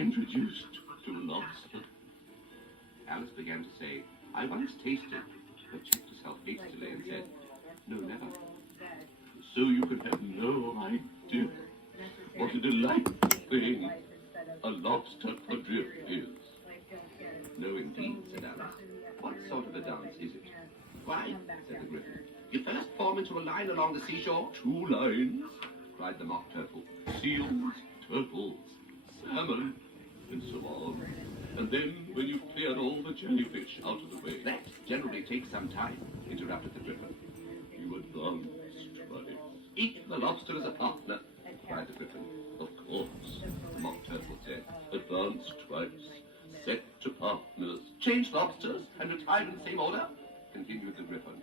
introduced to lobster. Alice began to say, I once tasted, but checked herself hastily and said, no, never. So you can have no idea what a delightful thing a lobster adrift is. No, indeed, said Alice. What sort of a dance is it? Why, said the Gryphon, you first form into a line along the seashore. 2 lines, cried the Mock Turtle. Seals, turtles, salmon, and so on. And then, when you've cleared all the jellyfish out of the way... That generally takes some time, interrupted the Gryphon. You advance twice. Each the lobster as a partner, cried the Gryphon. Of course, the Mock Turtle said. Advance twice. Set to partners. Change lobsters and retire in the same order, continued the Gryphon.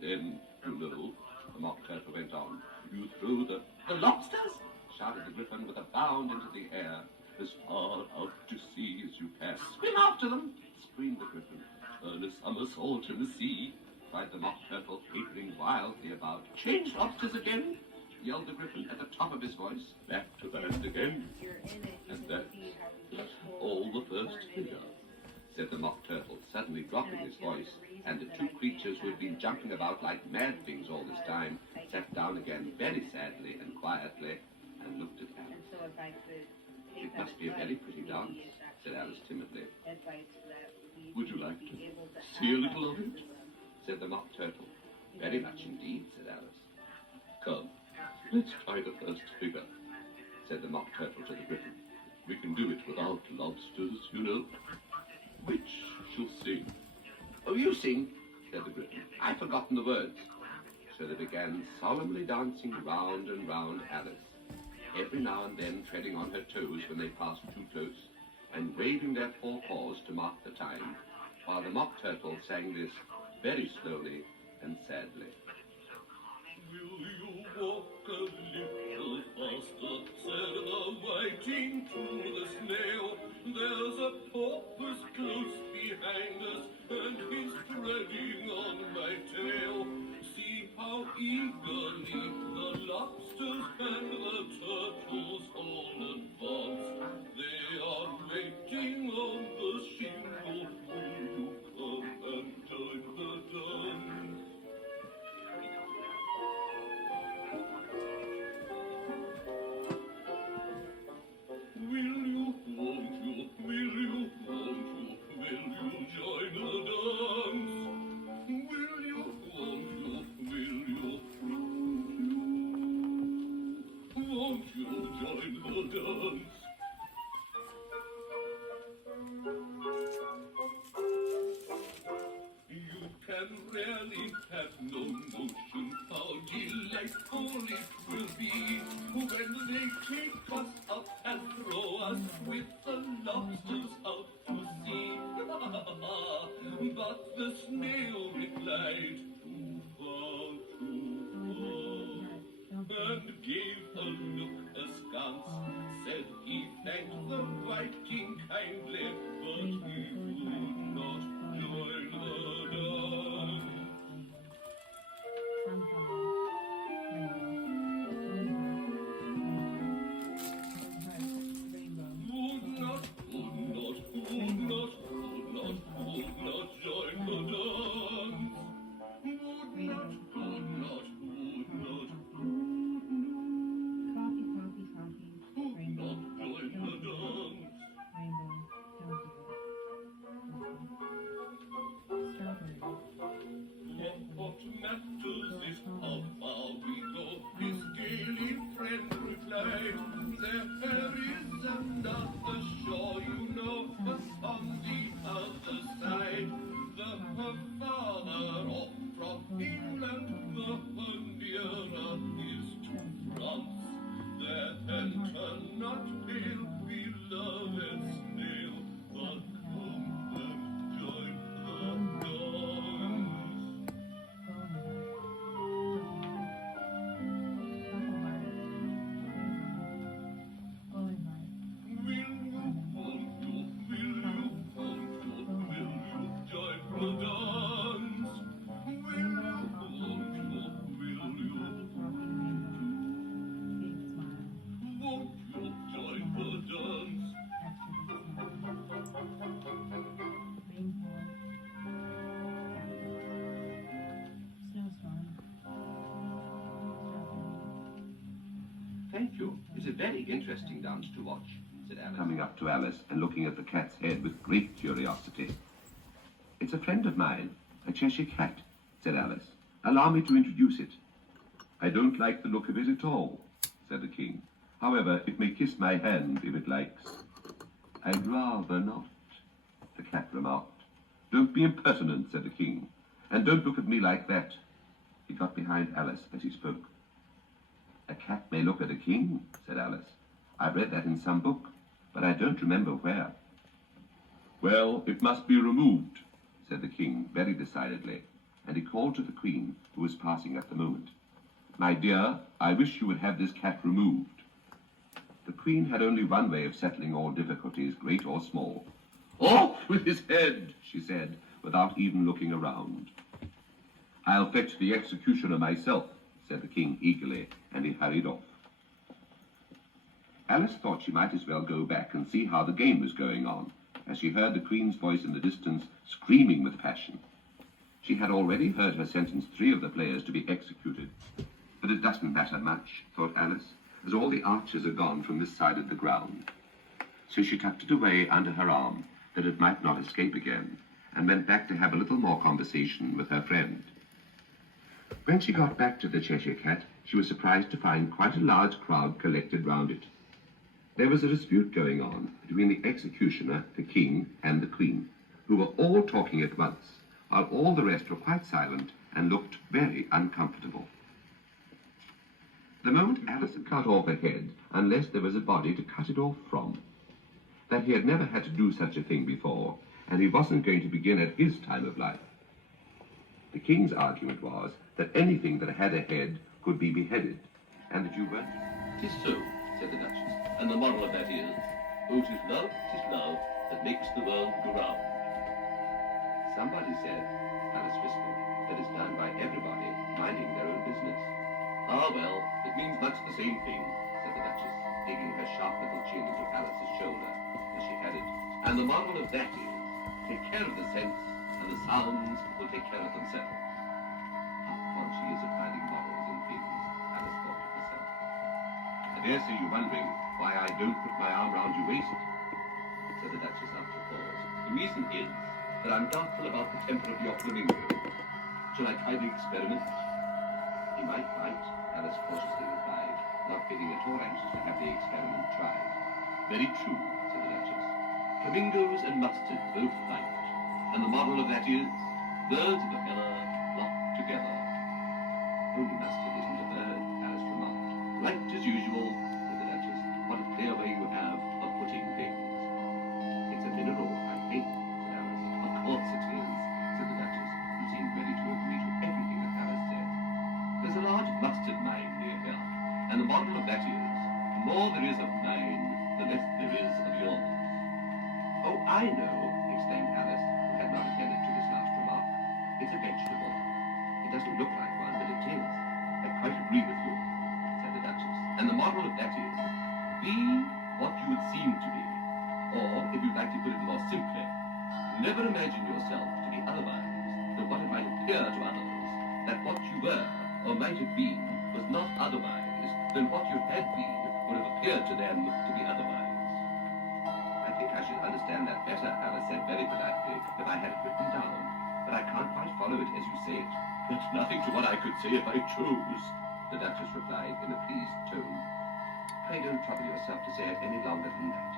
Then, you know, the Mock Turtle went on, you throw the lobsters? Shouted the Gryphon with a bound into the air, as far out to sea as you can. Swim after them, screamed the Gryphon. Turn a somersault in the sea, cried the Mock Turtle, capering wildly about. Change lobsters again, yelled the Gryphon at the top of his voice. Back to land again. And that's all the first figure, said the Mock Turtle, suddenly dropping his voice, and the 2 creatures who had been jumping about like mad things all this time sat down again very sadly and quietly and looked at Alice. It must be a very pretty dance, said Alice timidly. Would you like to see a little of it? Said the Mock Turtle. Very much indeed, said Alice. Come, let's try the first figure, said the Mock Turtle to the Gryphon. We can do it without lobsters, you know. Which shall sing? Oh, you sing, said the Gryphon. I've forgotten the words. So they began solemnly dancing round and round Alice, every now and then treading on her toes when they passed too close, and waving their 4 paws to mark the time, while the Mock Turtle sang this very slowly and sadly. Will you walk a little faster, said a whiting to the snail. There's a porpoise close behind us, and he's treading on my tail. See how eagerly the lobsters and the turtles all advance. They are waiting on the shingle. Will you come and join the dance? Will you, won't you, will you, won't you, will you join the dance? Will you, won't you, will you, won't you join the dance? You can really have no notion how delightful it will be when they take us up and throw us with the lobsters out to sea. But the snail replied, too far, and gave a look askance. Said he thanked the Viking kindly, but he would not join the dance. Will thank you. It's a very interesting dance to watch, said Alice. Coming up to Alice and looking at the cat's head with great curiosity. It's a friend of mine, a Cheshire cat, said Alice. Allow me to introduce it. I don't like the look of it at all, said the king. However, it may kiss my hand if it likes. I'd rather not, the cat remarked. Don't be impertinent, said the king, and don't look at me like that. He got behind Alice as he spoke. A cat may look at a king, said Alice. I've read that in some book, but I don't remember where. Well, it must be removed, said the king very decidedly, and he called to the queen, who was passing at the moment. My dear, I wish you would have this cat removed. The queen had only one way of settling all difficulties, great or small. Off with his head, she said, without even looking around. I'll fetch the executioner myself, said the king eagerly, and he hurried off. Alice thought she might as well go back and see how the game was going on, as she heard the queen's voice in the distance screaming with passion. She had already heard her sentence 3 of the players to be executed. But it doesn't matter much, thought Alice, as all the archers are gone from this side of the ground. So she tucked it away under her arm, that it might not escape again, and went back to have a little more conversation with her friend. When she got back to the Cheshire Cat, she was surprised to find quite a large crowd collected round it. There was a dispute going on between the executioner, the king, and the queen, who were all talking at once, while all the rest were quite silent and looked very uncomfortable. The moment Alice had cut off a head, unless there was a body to cut it off from. That he had never had to do such a thing before, and he wasn't going to begin at his time of life. The king's argument was that anything that had a head could be beheaded, and that you weren't... "'Tis so," said the Duchess, "and the moral of that is, oh, 'tis love that makes the world go round." Somebody said, Alice whispered, that is done by everybody minding their own business. Ah, well, it means much the same thing, said the Duchess, digging her sharp little chin into Alice's shoulder, as she added, and the moral of that is, take care of the sense, and the sounds will take care of themselves. How fond she is of finding morals in things, Alice thought to herself. I dare say you're wondering why I don't put my arm round your waist, said the Duchess after a pause. The reason is that I'm doubtful about the temper of your flamingo. Shall I try the experiment? He might bite, Alice cautiously replied, not feeling at all anxious to have the experiment tried. Very true, said the Duchess. Flamingos and mustard both bite, and the moral of that is, birds of a feather flock together. Only mustard isn't a bird, Alice remarked. Right as usual, said the Duchess. What a clear way you have of putting things. It's a mineral, I think, said Alice. Of course it is, said the Duchess, who seemed ready to agree to everything that Alice said. There's a large mustard mine near here, and the moral of that is, the more there is of mine, the less there is of yours. Oh, I know, exclaimed Alice, who had not attended to this last remark. It's a vegetable. It doesn't look like one, but it is. I quite agree with you, said the Duchess. And the moral of that is, be what you would seem to be. Or, if you'd like to put it more simply, never imagine yourself to be otherwise than what it might appear to others, that what you were, or might have been, was not otherwise than what you had been would have appeared to them to be otherwise. I think I should understand that better, Alice said very politely, if I had it written down, but I can't quite follow it as you say it. There's nothing to what I could say if I chose, the Duchess replied in a pleased tone. Pray don't trouble yourself to say it any longer than that,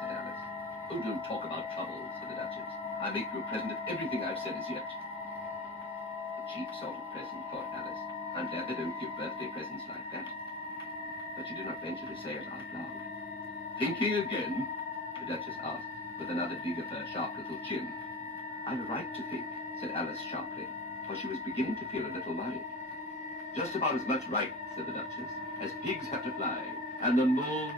said Alice. Oh, don't talk about trouble, said the Duchess. I make you a present of everything I've said as yet. A cheap sort of present, thought Alice. I'm glad they don't give birthday presents like that. But she did not venture to say it out loud. Thinking again? The Duchess asked, with another dig of her sharp little chin. I've a right to think, said Alice sharply, for she was beginning to feel a little worried. Just about as much right, said the Duchess, as pigs have to fly, and the moon...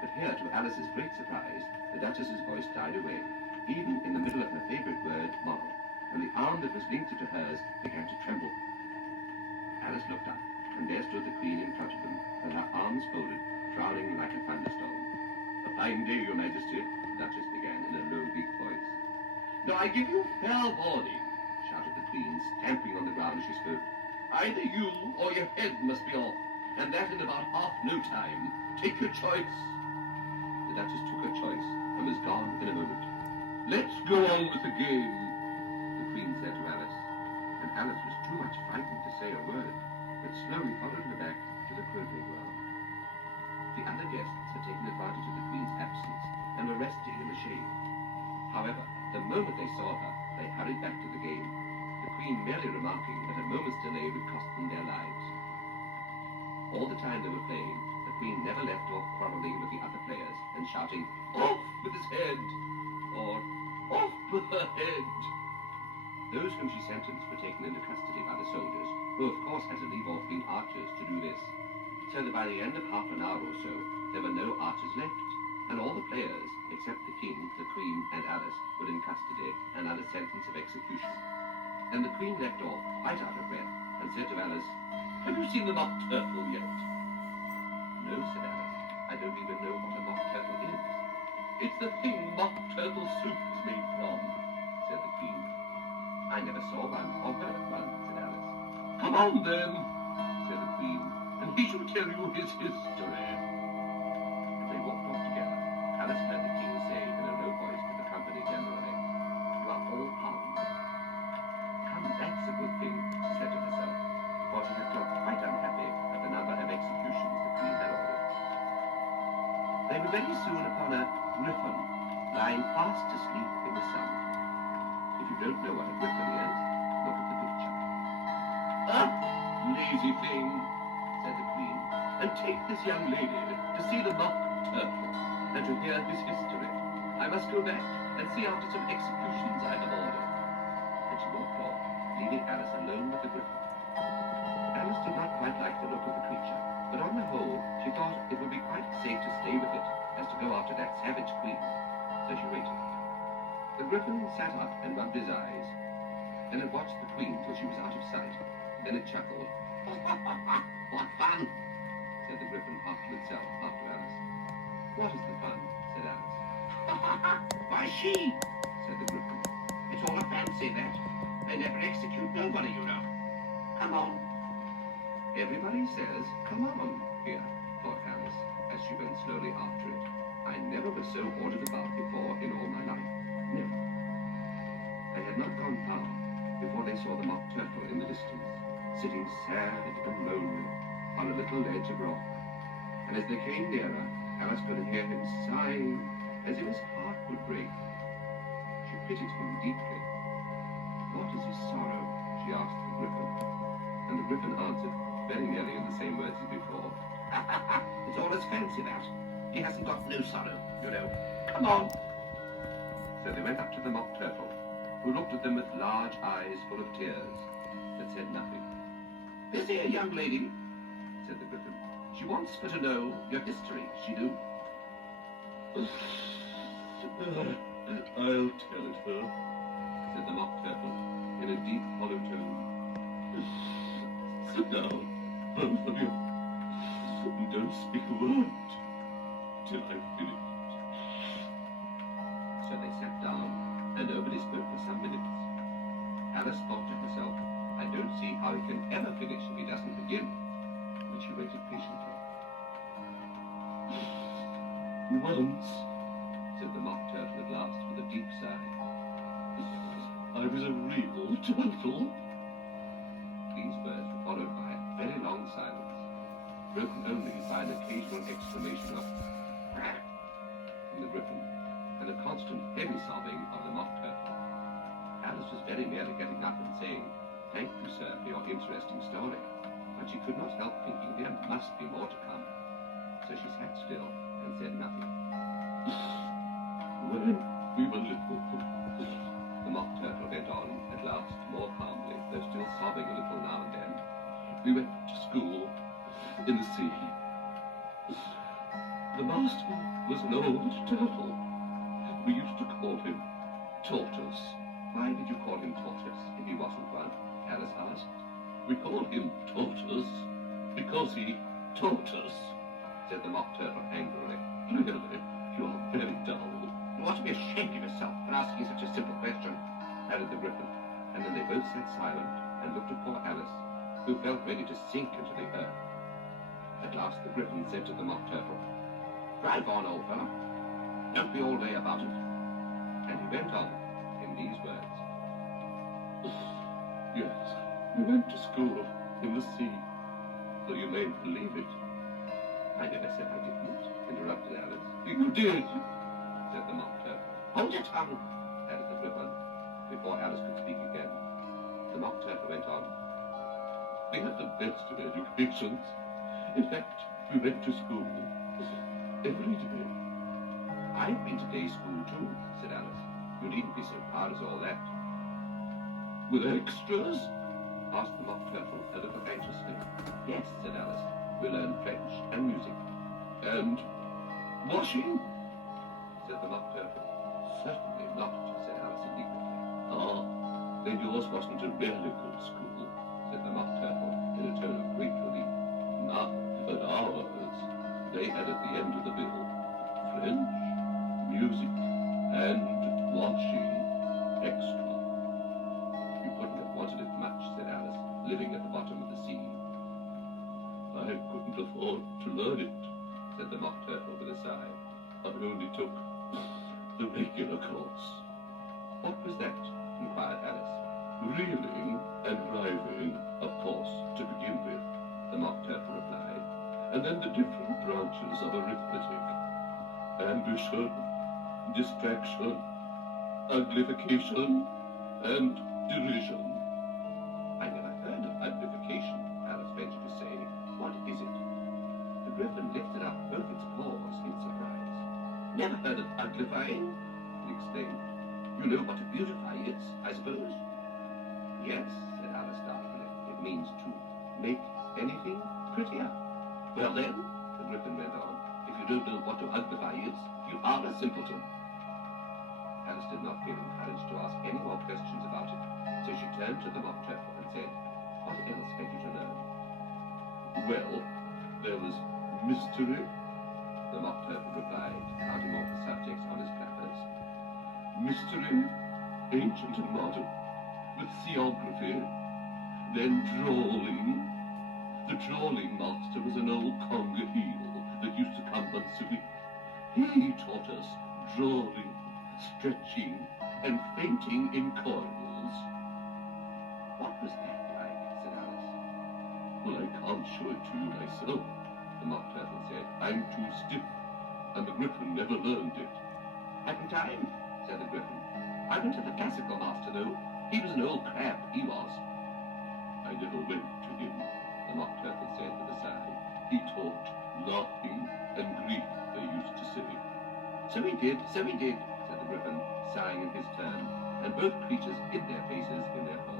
But here, to Alice's great surprise, the Duchess's voice died away, even in the middle of her favourite word, moral, and the arm that was linked to hers began to tremble. Alice looked up, and there stood the Queen in front of them, with her arms folded, frowning like a thunderstorm. A fine day, Your Majesty, the Duchess began in a low, weak voice. Now I give you fair warning, shouted the Queen, stamping on the ground as she spoke. Either you or your head must be off. and that in about half no time. Take your choice. The Duchess took her choice and was gone in a moment. Let's go on with the game, the Queen said to Alice, and Alice was too much frightened to say a word, but slowly followed her back to the croquet ground. The other guests had taken advantage of the Queen's absence and were resting in the shade. However, the moment they saw her, they hurried back to the game, the Queen merely remarking that a moment's delay would cost them their lives. All the time they were playing, the Queen never left off quarreling with the other players and shouting, "Off with his head!" or "Off with her head!" Those whom she sentenced were taken into custody by the soldiers, who of course had to leave off being archers to do this, so that by the end of half an hour or so, there were no archers left, and all the players, except the King, the Queen, and Alice, were in custody and under sentence of execution. And the Queen left off, quite out of breath, and said to Alice, "Have you seen the mock turtle yet?" "No," said Alice. "I don't even know what a mock turtle is." "It's the thing mock turtle soup is made from," said the Queen. "I never saw one or heard of one," said Alice. "Come on, then," said the Queen, "and he shall tell you his history." As they walked off together, Alice heard the King say in a low voice to the company generally, "You are all pardoned." "Come, that's a good thing," she said to herself, for she had felt quite unhappy at the number of executions the Queen had ordered. They were very soon upon a griffin, lying fast asleep in the sun. If you don't know what a griffin is, look at the picture. "Ah, lazy thing," said the Queen, "and take this young lady to see the mock turtle and to hear his history. I must go back and see after some executions I have ordered." And she walked off, leaving Alice alone with the griffin. Alice did not quite like the look of the creature, but on the whole, she thought it would be quite safe to stay with it as to go after that savage Queen. So she waited. The griffin sat up and rubbed his eyes. Then it watched the Queen till she was out of sight. Then it chuckled. "What fun!" said the griffin half to itself, half to Alice. "What is the fun?" said Alice. "Why, she," said the griffin. "It's all a fancy, that. They never execute nobody, you know. Come on." "Everybody says, 'Come on,' here," thought Alice, as she went slowly after it. "I never was so ordered about before in all my life. No." They had not gone far before they saw the mock turtle in the distance, sitting sad and lonely on a little ledge of rock. And as they came nearer, Alice could hear him sighing as if his heart would break. She pitied him deeply. "What is his sorrow?" she asked the griffin. And the griffin answered, very nearly in the same words as before, "It's all his fancy, that. He hasn't got no sorrow, you know. Come on." So they went up to the mock turtle, who looked at them with large eyes full of tears, but said nothing. "This here young lady," said the griffin, "she wants for to know your history, she do." "I'll tell it her," said the mock turtle, in a deep, hollow tone. "Sit down, both of you, and don't speak a word till I've finished." So they sat down, and nobody spoke for some minutes. Alice thought to herself, "I don't see how he can ever finish if he doesn't begin." But she waited patiently. "Once," said the mock turtle at last with a deep sigh, "I was a real turtle." These words were followed by a very long silence, broken only by an occasional exclamation of "Quack" from the griffin, and a constant heavy sobbing of the mock turtle. Alice was very nearly getting up and saying, "Thank you, sir, for your interesting story," but she could not help thinking there must be more to come. So she sat still and said nothing. "When we were little," the mock turtle went on at last more calmly, though still sobbing a little now and then, "we went to school in the sea. The master was an old turtle. We used to call him Tortoise." "Why did you call him Tortoise if he wasn't one?" Alice asked. "We called him Tortoise because he taught us," said the mock turtle angrily. "Really, you are very dull." "You ought to be ashamed of yourself for asking such a simple question," added the griffin, and then they both sat silent and looked at poor Alice, who felt ready to sink into the earth. At last the Griffin said to the Mock Turtle, "Drive on, old fellow. Don't be all day about it." And he went on in these words. "Yes, we went to school in the sea, though you mayn't believe it." "I never said I didn't," interrupted Alice. "You did," said the Mock Turtle. "Hold your tongue," added the Griffin, before Alice could speak again. The Mock Turtle went on. "We had the best of educations. In fact, we went to school every day." "I've been to day school too," said Alice. "You needn't be so proud as all that." "With extras?" asked the Mock Turtle a little anxiously. "Yes," said Alice. "We learned French and music." "And washing?" said the Mock Turtle. "Certainly not," said Alice indignantly. "Ah, then yours wasn't a really good school," said the Mock Turtle in a tone of great relief. "Now, at ours, they had at the end of the bill French, music, and washing extra." "You couldn't have wanted it much," said Alice, living at the bottom of the sea. "I couldn't afford to learn it," said the Mock Turtle with a sigh. "I only took the regular course." "What was that?" inquired Alice. "Reeling and writhing, of course, to begin with," the Mock Turtle replied. "And then the different branches of arithmetic. Ambition, distraction, uglification, and derision." "I never heard of uglification," Alice ventured to say. "What is it?" The Griffin lifted up both its paws in surprise. "Never heard of uglifying?" it exclaimed. "You know what to beautify is, I suppose?" "Yes," said Alice doubtfully. "It means to make anything prettier." "Well then," the Griffin went on, "if you don't know what to uglify is, you are a simpleton." Alice did not feel encouraged to ask any more questions about it, so she turned to the Mock Turtle and said, "What else have you to learn?" "Well, there was mystery," the Mock Turtle replied, counting off the subjects on his flappers. "Mystery, ancient and modern, with seography, then drawling. The drawling master was an old conger eel that used to come once a week. He taught us drawling, stretching, and fainting in coils." "What was that like?" said Alice. "Well, I can't show it to you myself," the Mock Turtle said. "I'm too stiff, and the Griffin never learned it." "Hadn't time?" said the Griffin. "I went to the classical master, though. He was an old crab, he was." "I never went to him," the Mock Turtle said with a sigh. "He taught laughing and grief, they used to say." So he did, said the Griffin, sighing in his turn, and both creatures hid their faces in their paws.